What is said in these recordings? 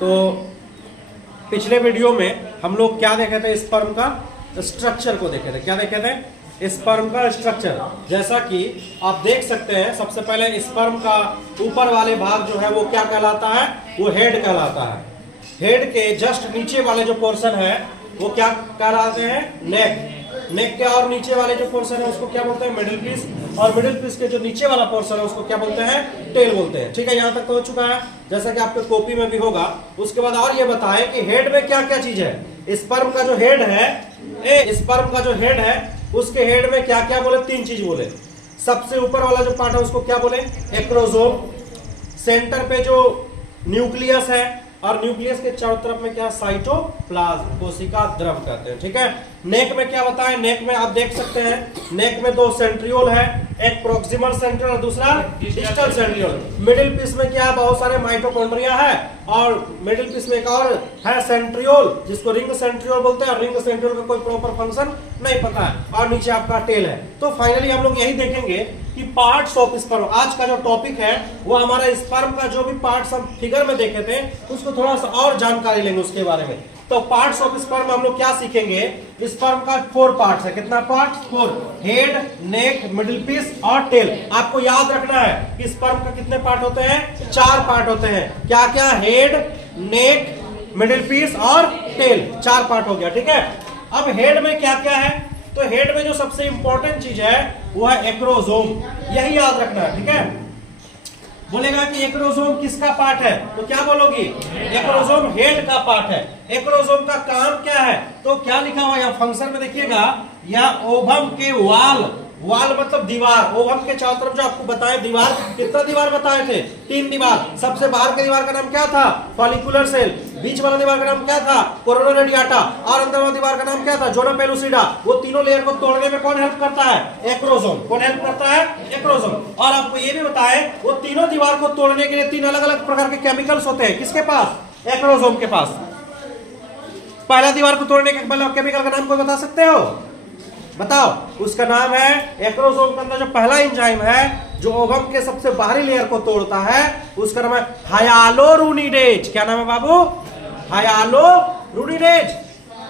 तो पिछले वीडियो में हम लोग क्या देखे थे, स्पर्म का स्ट्रक्चर को देखे थे। क्या देखे थे? स्पर्म का स्ट्रक्चर। जैसा कि आप देख सकते हैं, सबसे पहले स्पर्म का ऊपर वाले भाग जो है वो क्या कहलाता है? वो हेड कहलाता है। हेड के जस्ट नीचे वाले जो पोर्शन है वो क्या कहलाते हैं? नेक। नेक के और नीचे वाले जो पोर्शन है उसको क्या बोलते हैं? Middle piece. और मिडिल पीस के जो नीचे वाला पोर्शन है उसको क्या बोलते हैं? टेल बोलते हैं। ठीक है, यहाँ तक तो हो चुका है, जैसा कि आपके कॉपी में भी होगा। उसके बाद और ये बताएं कि हेड में क्या क्या चीज है। स्पर्म का जो हेड है, स्पर्म का जो हेड है उसके हेड में क्या क्या बोले? 3 चीज बोले। सबसे ऊपर वाला जो पार्ट है उसको क्या बोले? एक्रोजोम। सेंटर पे जो न्यूक्लियस है, और न्यूक्लियस के चारों तरफ में क्या? साइटोप्लाज्म, कोशिका द्रव कहते हैं। ठीक है। नेक में क्या बताएं? नेक में आप देख सकते हैं, नेक में 2 सेंट्रियोल है, एक प्रोक्सिमल सेंट्रियोल और दूसरा डिस्टल सेंट्रियोल। मिडिल पीस में क्या? बहुत सारे माइटोकॉन्ड्रिया है, और मिडिल पीस में एक और है सेंट्रियोल, जिसको रिंग सेंट्रियोल बोलते हैं। और रिंग सेंट्रियोल का कोई प्रॉपर फंक्शन नहीं पता है, और नीचे आपका टेल है। तो फाइनली हम लोग यही देखेंगे कि पार्ट्स ऑफ स्पर्म। आज का जो टॉपिक है वो हमारा स्पर्म का जो भी पार्ट्स हम फिगर में देखे थे उसको थोड़ा सा और जानकारी लेंगे उसके बारे में। तो पार्ट्स ऑफ स्पर्म हम लोग क्या सीखेंगे? स्पर्म का 4 पार्ट्स है। कितना पार्ट्स? 4। हेड, नेक, मिडिल पीस और टेल। आपको याद रखना है कि स्पर्म का कितने पार्ट होते हैं? 4 पार्ट होते हैं। क्या क्या? हेड, नेक, मिडिल पीस और टेल। 4 पार्ट हो गया। ठीक है। अब हेड में क्या क्या है? तो हेड में जो सबसे इंपॉर्टेंट चीज है वो है एक्रोजोम। यही याद रखना है। ठीक है। बोलेगा कि एक्रोजोम किसका पार्ट है, तो क्या बोलोगी? एक्रोजोम हेड का पार्ट है। एक्रोजोम का काम क्या है? तो क्या लिखा हुआ है फंक्शन में देखिएगा, या ओवम के वाल। वाल मतलब दीवार। ओवम के चारों तरफ जो आपको बताए दीवार, कितना दीवार बताए थे? 3 दीवार। सबसे बाहर के दीवार का नाम क्या था? Follicular cell. बीच वाला दीवार का नाम क्या था? Corona radiata. और अंदर वाला दीवार का नाम क्या था? Zona pellucida. वो तीनों लेयर को तोड़ने में कौन हेल्प करता है? एक्रोजोम। कौन हेल्प करता है? एक्रोजोम। और आपको ये भी बताएं, वो तीनों दीवार को तोड़ने के लिए 3 अलग अलग प्रकार के केमिकल्स होते हैं। किसके पास? एक्रोजोम के पास। पहला दीवार को तोड़ने के केमिकल का नाम कोई बता सकते हो? बताओ। उसका नाम है, एक्रोजोम के अंदर जो पहला एंजाइम है जो ओवम के सबसे बाहरी लेयर को तोड़ता है, उसका नाम है हायालुरोनिडेज। क्या नाम है बाबू? हायालुरोनिडेज।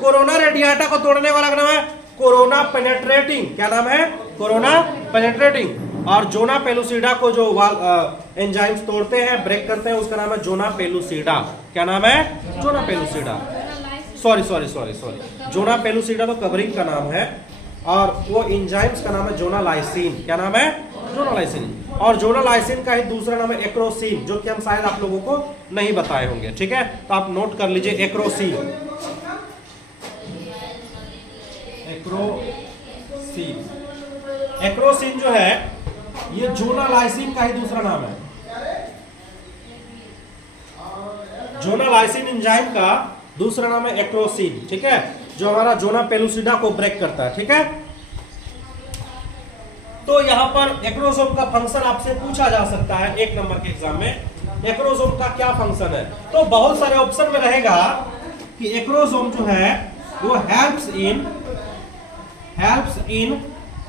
कोरोना रेडियाटा को तोड़ने वाला का नाम है कोरोना पेनेट्रेटिंग। क्या नाम है? Corona penetrating. और जोना पेलुसिडा को जो एंजाइम्स तोड़ते हैं, ब्रेक करते हैं, उसका नाम है जोना पेलुसिडा। क्या नाम है? Zona pellucida. Sorry, zona pellucida तो कवरिंग का नाम है, और वो एंजाइम्स का नाम है जोनालाइसिन। क्या नाम है? जोनालाइसिन। और जोनालाइसिन का ही दूसरा नाम है एक्रोसिन, जो कि हम शायद आप लोगों को नहीं बताए होंगे। ठीक है, तो आप नोट कर लीजिए एक्रोसिन। एक्रोसिन जो है ये जोनालाइसिन का ही दूसरा नाम है। जोनालाइसिन एंजाइम का दूसरा नाम है एक्रोसिन। ठीक है, जो हमारा जोना पेलुसिडा को ब्रेक करता है। ठीक है। तो यहां पर एक्रोसोम का फंक्शन आपसे पूछा जा सकता है 1 नंबर के एग्जाम में। एक्रोसोम का क्या फंक्शन है? तो बहुत सारे ऑप्शन में रहेगा कि एक्रोसोम जो है वो हेल्प्स इन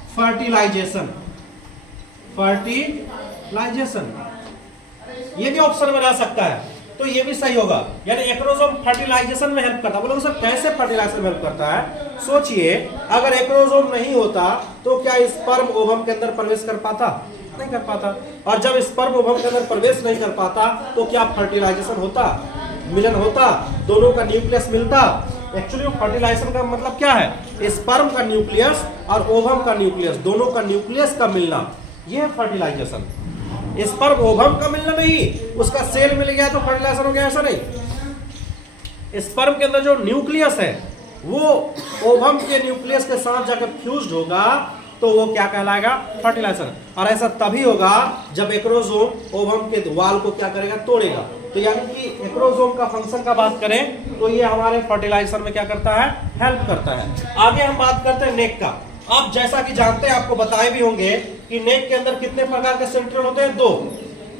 फर्टिलाइजेशन। ये भी ऑप्शन में रह सकता है, तो ये भी सही होगा। यानी एक्रोसोम फर्टिलाइजेशन में हेल्प करता है। बोलोगे सर कैसे फर्टिलाइजेशन में हेल्प करता है? सोचिए, अगर एक्रोसोम नहीं होता तो क्या स्पर्म ओवम के अंदर प्रवेश कर पाता? नहीं कर पाता। और जब स्पर्म ओवम के अंदर प्रवेश नहीं कर पाता तो क्या फर्टिलाइजेशन होता? मिलन होता? दोनों का न्यूक्लियस मिलता? एक्चुअली फर्टिलाइजेशन का मतलब क्या है? स्पर्म का न्यूक्लियस और ओवम का न्यूक्लियस, दोनों का न्यूक्लियस का मिलना, यह है फर्टिलाइजेशन। स्पर्म ओवम का मिलना नहीं, उसका सेल मिल गया तो फर्टिलाइजेशन हो गया, ऐसा नहीं। स्पर्म के अंदर जो न्यूक्लियस है वो ओवम के न्यूक्लियस के साथ जाकर फ्यूज्ड होगा, तो वो क्या कहलाएगा? फर्टिलाइजेशन। और ऐसा तभी होगा जब एक्रोसोम ओवम के वाल को क्या करेगा? तोड़ेगा। तो यानी कि एक्रोसोम का फंक्शन का बात करें तो ये हमारे फर्टिलाइजेशन में क्या करता है? हेल्प करता है। आगे हम बात करते हैं नेक का। आप जैसा कि जानते हैं, आपको बताए भी होंगे कि नेक के अंदर कितने प्रकार के सेंट्रियोल होते हैं? 2।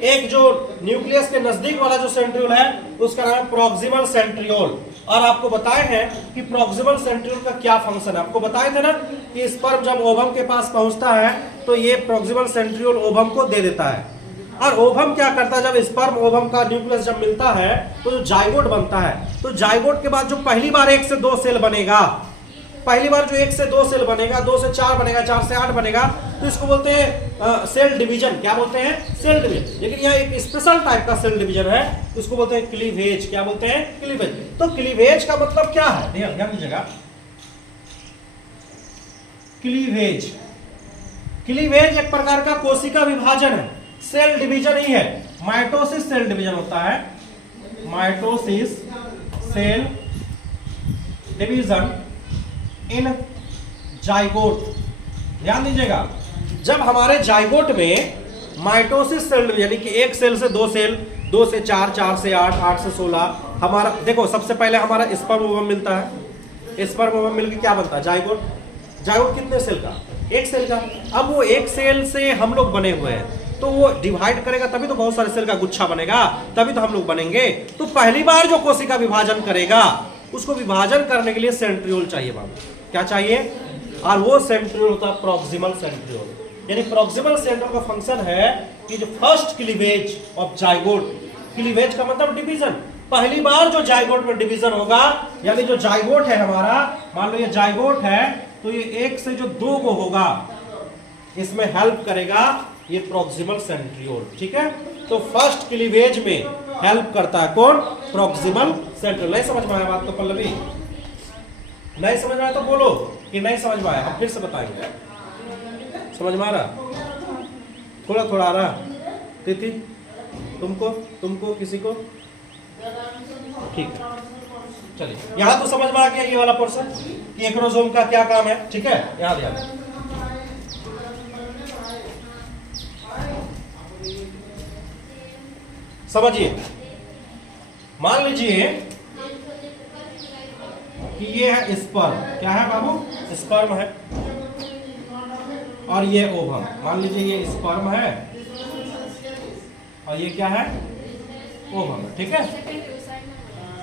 एक जो न्यूक्लियस के नजदीक वाला जो सेंट्रियोल है उसका नाम है प्रोक्सिमल सेंट्रियोल। और आपको बताए हैं कि प्रोक्सिमल सेंट्रियोल का क्या फंक्शन है। आपको बताए थे ना कि स्पर्म जब ओवम के पास पहुंचता है तो ये प्रोक्सिमल सेंट्रियोल ओवम को दे देता है। और ओवम क्या करता है, जब स्पर्म ओवम का न्यूक्लियस जब मिलता है तो जो जाइगोट बनता है, तो जाइगोट के बाद जो पहली बार 1 से 2 सेल बनेगा, पहली बार जो 1 से 2 सेल बनेगा, 2 से 4 बनेगा, 4 से 8 बनेगा, तो इसको बोलते हैं सेल डिवीजन। क्या बोलते हैं? Cell division. लेकिन यहाँ एक स्पेशल टाइप का सेल डिवीजन है, उसको बोलते हैं क्लीवेज। क्या बोलते हैं? क्लीवेज। तो क्लीवेज का मतलब क्या है, ध्यान दीजिएगा। क्लीवेज, क्लीवेज एक प्रकार का कोशिका विभाजन है, सेल डिवीजन ही है। माइटोसिस सेल डिवीजन होता है, mitosis cell division in zygote. ध्यान दीजिएगा, जब हमारे जाइगोट में माइटोसिस सेल यानी कि एक सेल से 2 सेल, 2 से 4, 4 से 8, 8 से 16, हमारा देखो सबसे पहले हमारा स्पर्म ओवम मिलता है, स्पर्म ओवम मिलकर क्या बनता है? जाइगोट। जाइगोट कितने सेल का? 1 सेल का। अब वो 1 सेल से हम लोग बने हुए हैं, तो वो डिवाइड करेगा तभी तो बहुत सारे सेल का गुच्छा बनेगा, तभी तो हम लोग बनेंगे। तो पहली बार जो कोशिका विभाजन करेगा, उसको विभाजन करने के लिए सेंट्रियोल चाहिए बाबू। क्या चाहिए? और वो सेंट्रियोल होता है प्रॉक्सिमल सेंट्रियोल। यानी प्रॉक्सिमल सेंट्रियोल का फंक्शन है कि जो first cleavage of zygote, cleavage का मतलब डिवीजन, पहली बार जो जाइगोट में डिवीजन होगा, यानी जो जाइगोट है हमारा, मान लो ये जाइगोट है, तो ये 1 से जो 2 को होगा, इसमें हेल्प करेगा ये प्रॉक्सिमल सेंट्रियोल। ठीक है, तो फर्स्ट क्लीवेज में हेल्प करता है कौन? Proximal centriole. नहीं समझ में आया बात तो पल्लवी? नहीं समझ में आया तो बोलो कि नहीं समझ में आया, हम फिर से बताएंगे। समझ में आ रहा? थोड़ा थोड़ा आ रहा? तिथि तुमको किसी को? ठीक है, चलिए यहां तो समझ में आ गया ये वाला पोर्शन कि एक्रोसोम का क्या काम है। ठीक है, यहां ध्यान। समझिए, मान लीजिए कि ये है स्पर्म। क्या है बाबू? स्पर्म है, और ये ओवम। मान लीजिए ये स्पर्म है और ये क्या है? ओवम है। ठीक है,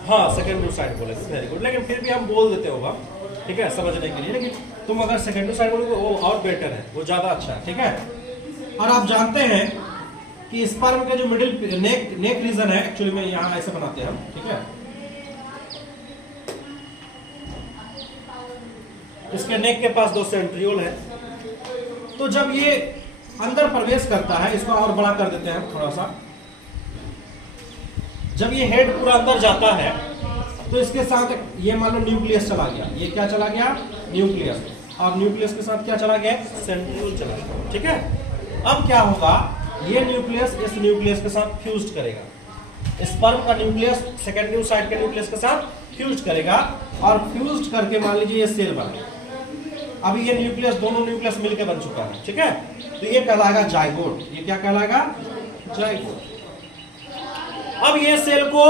हाँ सेकेंडरी साइड बोले, वेरी गुड। लेकिन फिर भी हम बोल देते ओवम, ठीक है, समझने के लिए। लेकिन तुम अगर सेकेंडरी साइड बोलोगे वो और बेटर है, वो ज्यादा अच्छा है। ठीक है, और आप जानते हैं कि स्पर्म के जो मिडिल नेक रीजन है, एक्चुअली में यहाँ ऐसे बनाते हैं हम। ठीक है, इसके नेक के पास 2 सेंट्रियोल है। तो जब ये अंदर प्रवेश करता है, इसको और बड़ा कर देते हैं थोड़ा सा। जब ये हेड पूरा अंदर जाता है, तो इसके साथ ये मान लो न्यूक्लियस चला गया। ये क्या चला गया? न्यूक्लियस। और न्यूक्लियस के साथ क्या चला गया? सेंट्रियोल चला गया। ठीक है, अब क्या होगा? ये न्यूक्लियस इस न्यूक्लियस के साथ फ्यूज करेगा। स्पर्म का न्यूक्लियस सेकेंडरी साइड के न्यूक्लियस के साथ फ्यूज करेगा, और फ्यूज करके मान लीजिए ये सेल बनेगा। अभी ये न्यूक्लियस, दोनों न्यूक्लियस मिलकर बन चुका है। ठीक है, तो ये कहलाएगा जाइगोट। ये क्या कहलाएगा? जाइगोट। अब ये सेल को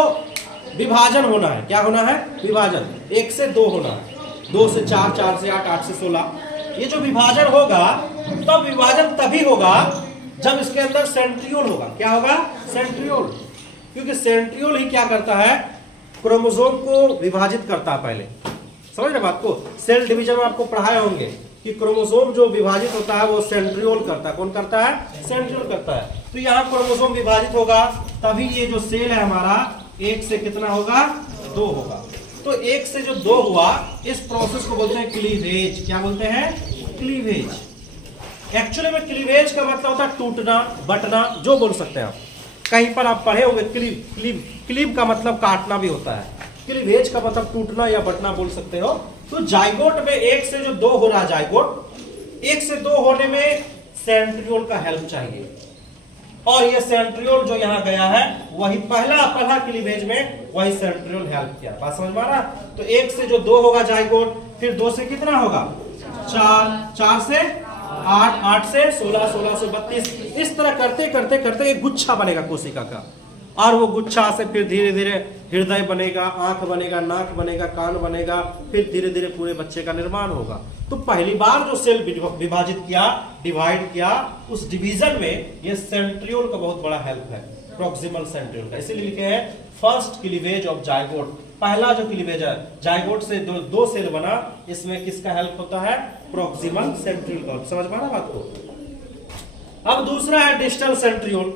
विभाजन होना है। क्या होना है? विभाजन। 1 से 2 होना है, 2 से 4, 4 से 8, 8 से 16। ये जो विभाजन होगा, तब विभाजन तभी होगा जब इसके अंदर सेंट्रियोल होगा। क्या होगा? सेंट्रियोल। क्योंकि सेंट्रियोल ही क्या करता है? क्रोमोसोम को विभाजित करता है। पहले समझ रहे बात को? सेल डिवीजन में आपको पढ़ाए होंगे कि क्रोमोसोम जो विभाजित होता है वो सेंट्रियोल करता है। कौन करता है? सेंट्रियोल करता है। तो यहाँ क्रोमोसोम विभाजित होगा, तभी ये जो सेल है हमारा 1 से कितना होगा? 2 होगा। तो 1 से जो 2 हुआ, इस प्रोसेस को बोलते हैं क्लीवेज। क्या बोलते हैं? क्लीवेज। एक्चुअली में क्लीवेज का मतलब होता है टूटना, बटना, जो बोल सकते हैं आप। कहीं पर आप पढ़े होंगे क्लीव का मतलब काटना भी होता है। क्लीवेज का मतलब टूटना या बटना बोल सकते हो। तो जाइगोट में 1 से जो 2 हो रहा है, जाइगोट 1 से 2 होने में सेंट्रियोल का हेल्प चाहिए। और ये सेंट्रियोल जो यहाँ गया है, वही पहला क्लीवेज में वही सेंट्रियोल हेल्प किया। बात समझ में आ रहा? तो 1 से जो 2 होगा जाइगोट, फिर 2 से कितना होगा? 4, 4 से 8, 8 से 16, 16 से 32। इस तरह करते करते करते एक गुच्छा बनेगा कोशिका का, और वो गुच्छा से फिर धीरे धीरे हृदय बनेगा, आंख बनेगा, नाक बनेगा, कान बनेगा, फिर धीरे धीरे पूरे बच्चे का निर्माण होगा। तो पहली बार जो सेल विभाजित किया, डिवाइड किया, उस डिवीजन में ये सेंट्रियोल का बहुत बड़ा हेल्प है, प्रॉक्सिमल सेंट्रियोल का। इसीलिए लिखे हैं फर्स्ट क्लीवेज ऑफ जाइगोट। पहला जो क्लीवेज है, जाइगोट से 2 सेल बना, इसमें किसका हेल्प होता है? प्रॉक्सिमल सेंट्रियोल का। समझ पा रहा बात को? अब दूसरा है डिस्टल सेंट्रियोल।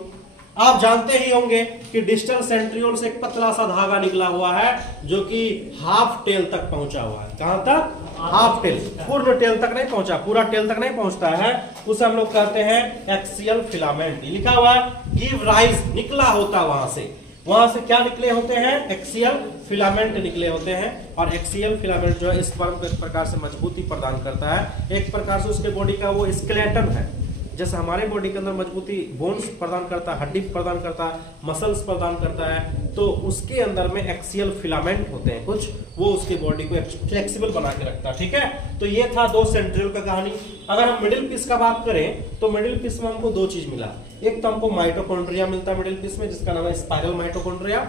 आप जानते ही होंगे कि डिस्टल सेंट्रियोल से एक पतला सा धागा निकला हुआ है जो कि हाफ टेल तक पहुंचा हुआ है। कहां तक? हाफ टेल, पूर्ण टेल तक नहीं पहुंचा, पूरा टेल तक नहीं पहुंचता है, उसे हम लोग कहते हैं एक्सियल फिलामेंट। लिखा हुआ है गिव राइज, निकला होता वहां से क्या निकले होते हैं? एक्सियल फिलामेंट निकले होते हैं। और एक्सियल फिलामेंट जो है स्पर्म को एक प्रकार से मजबूती प्रदान करता है, एक प्रकार से उसके बॉडी का वो स्केलेटन है। जैसे हमारे बॉडी के अंदर मजबूती बोन्स प्रदान करता है, हड्डी प्रदान करता है, मसल्स प्रदान करता है, तो उसके अंदर में एक्सियल फिलामेंट होते हैं कुछ, वो उसकी बॉडी को फ्लेक्सिबल बना के रखता है। ठीक है, तो ये था दो सेंट्रियोल का कहानी। अगर हम मिडिल पीस का बात करें तो मिडिल पीस में हमको दो चीज मिला। एक तो हमको माइटोकॉन्ड्रिया मिलता है मिडिल पीस में, जिसका नाम है स्पाइरल माइटोकॉन्ड्रिया।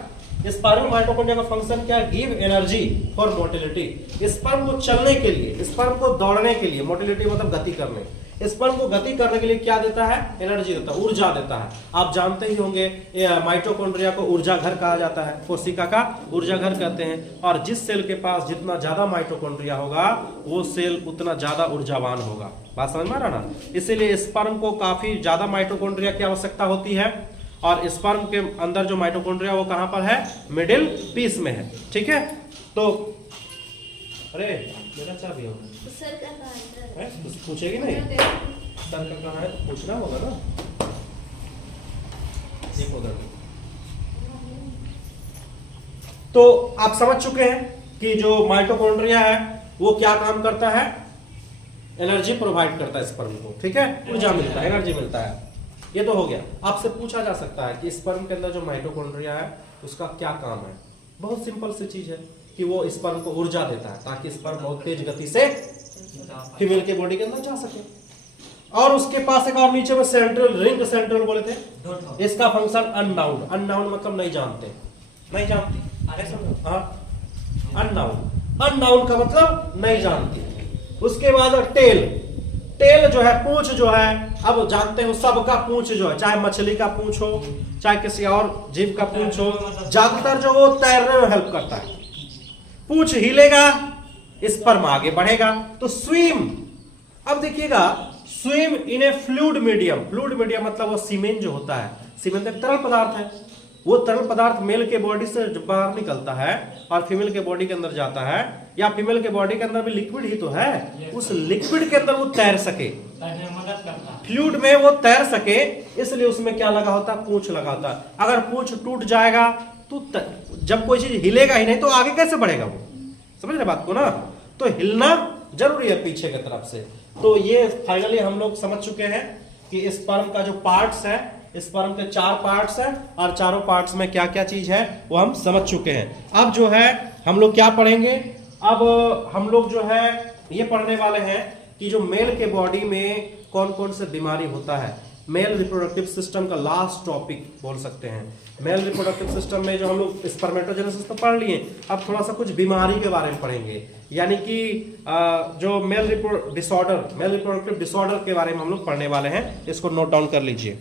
स्पाइरल माइटोकॉन्ड्रिया का फंक्शन क्या है? Give energy for motility. Sperm को चलने के लिए, स्पर्म को दौड़ने के लिए, मोटिलिटी मतलब गति करने, स्पर्म को गति करने के लिए क्या देता है? एनर्जी देता है, ऊर्जा देता है। आप जानते ही होंगे माइटोकॉन्ड्रिया को ऊर्जा घर कहा जाता है, कोशिका का ऊर्जा घर कहते हैं। और जिस सेल के पास जितना ज्यादा माइटोकॉन्ड्रिया होगा वो सेल उतना ज्यादा ऊर्जावान होगा। बात समझ में आ रहा ना? इसीलिए स्पर्म को काफी ज्यादा माइटोकॉन्ड्रिया की आवश्यकता होती है। और स्पर्म के अंदर जो माइटोकॉन्ड्रिया वो कहां पर है? मिडिल पीस में है। ठीक है, तो अरे मेरा चाबी होगा सर का कहाँ है? कुछ पूछेगी नहीं? सर का कहाँ है तो पूछना होगा ना। तो आप समझ चुके हैं कि जो माइटोकॉन्ड्रिया है वो क्या काम करता है? एनर्जी प्रोवाइड करता है स्पर्म को। ठीक है, ऊर्जा मिलता है, एनर्जी मिलता है। ये तो हो गया। आपसे पूछा जा सकता है कि स्पर्म के अंदर जो माइटोकॉन्ड्रिया है उसका क्या काम है? बहुत सिंपल सी चीज है कि वो स्पर्म को ऊर्जा देता है ताकि स्पर्म बहुत तेज गति से फीमेल के बॉडी के अंदर जा सके। और उसके पास एक और नीचे में सेंट्रल रिंग, सेंट्रल बोले थे, इसका फंक्शन अननाउन। अननाउन मतलब नहीं जानते, नहीं जानती। हाँ, अननाउन, अननाउन का मतलब नहीं जानती। उसके बाद टेल, टेल जो है, पूंछ जो है, अब जानते हो सबका पूंछ जो है, चाहे मछली का पूंछ हो चाहे किसी और जीव का पूंछ हो, ज्यादातर जो वो तैरने में हेल्प करता है। पूंछ हिलेगा स्पर्म आगे बढ़ेगा। तो स्विम, अब देखिएगा swim in A fluid medium. Fluid medium मतलब वो सीमेन जो होता है, सीमेन एक तरल पदार्थ है, वो तरल पदार्थ मेल के बॉडी से बाहर निकलता है और फीमेल के बॉडी के अंदर जाता है, या फीमेल के बॉडी के अंदर भी लिक्विड ही तो है, उस लिक्विड के अंदर वो तैर सके, फ्लूइड में वो तैर सके, इसलिए उसमें क्या लगा होता है? पूंछ लगा होता है। अगर पूंछ टूट जाएगा तो जब कोई चीज हिलेगा ही नहीं तो आगे कैसे बढ़ेगा वो? समझ रहे बात को ना? तो हिलना जरूरी है पीछे की तरफ से। तो ये फाइनली हम लोग समझ चुके हैं कि स्पर्म का जो पार्ट्स है, स्पर्म के 4 पार्ट्स हैं और चारों पार्ट्स में क्या क्या चीज है वो हम समझ चुके हैं। अब जो है हम लोग क्या पढ़ेंगे? अब हम लोग जो है ये पढ़ने वाले हैं कि जो मेल के बॉडी में कौन कौन से बीमारी होता है। मेल रिप्रोडक्टिव सिस्टम का लास्ट टॉपिक बोल सकते हैं। मेल रिप्रोडक्टिव सिस्टम में जो हम लोग स्पर्मेटोजेनेसिस तो पढ़ लिए, अब थोड़ा सा कुछ बीमारी के बारे में पढ़ेंगे, यानी कि जो मेल रिप्रोडक्टिव डिसऑर्डर के बारे में हम लोग पढ़ने वाले हैं। इसको नोट डाउन कर लीजिए।